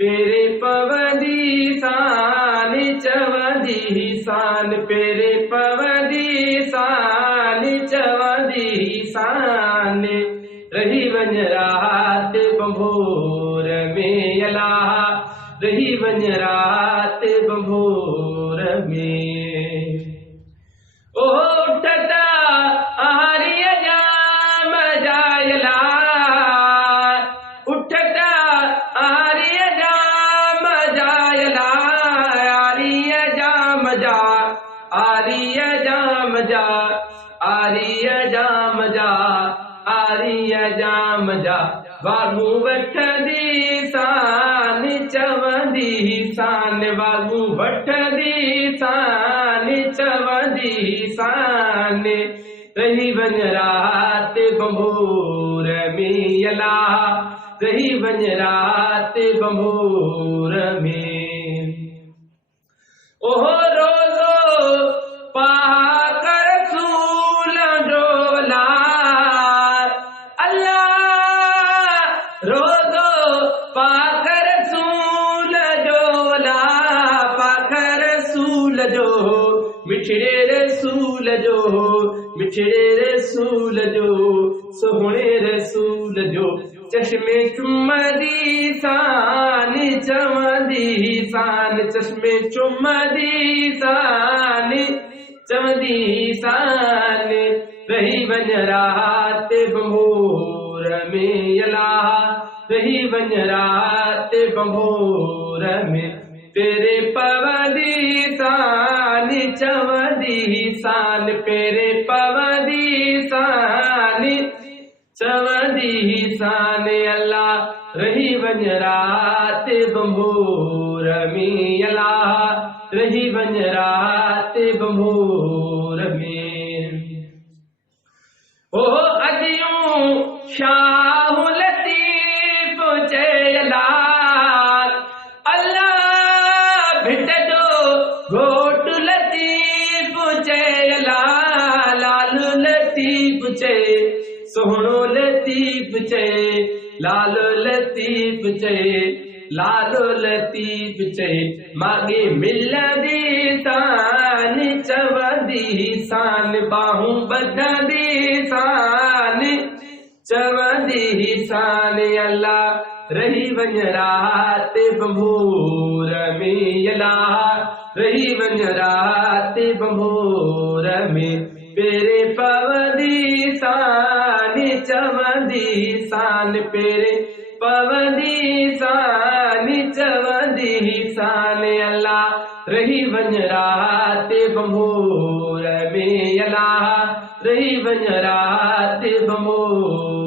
पेरे पवदी सान चवदी सान पेरे पवदी सान चवदी सान रही वञ रात बंभोर में अलाह रही वञ रात बंभोर में ओ उठता आर्य जाम जायला उठता आर्य जाम जायला आर्य जाम जा आर्य जाम जा आर्य जाम जा आर्य जाम जा वागू वठदी सान चवदी सान वागू वठदी सान चवदी सान रही वञ रात बंभोर में अलाह रही वञ रात बंभोर में ओहो रोज़ो पाहा कर सूल डोला अल्लाह रोज़ो पाकर सूल डोला पाकर सूल जो मिठड़े रसूल जो मिठड़े रसूल जो सोहणे रसूल जो चश्मे चुमदी सान चवदी सान चश्मे चुमदी सान चवदी सान रही वञ रात बंभोर में अलाह रही वञ रात बंभोर में पेरे पवदी सान चवदी सान पेरे पवदी सान चवदी सान अल्लाह रही वञ रात बंभोर में अलाह रही वञ रात बंभोर में ओ अजियूं शाह लतीफ चयला अल्लाह भिट जो घोट लतीफ चयला लाल लतीफ चय सोहणो लतीफ चय लाल लतीफ चय लाल लतीफ चय मागे मिलदी सान चवदी सान बाहूं बधदी सान चवदी सान अल्लाह रही वञ रात बंभोर में अलाह रही वञ रात बंभोर में पेरे पवदी सान चवदी सान पेरे पवदी सान चवदी सान अल्लाह रही वञ रात बंभोर में अलाह रही वञ रात बंभोर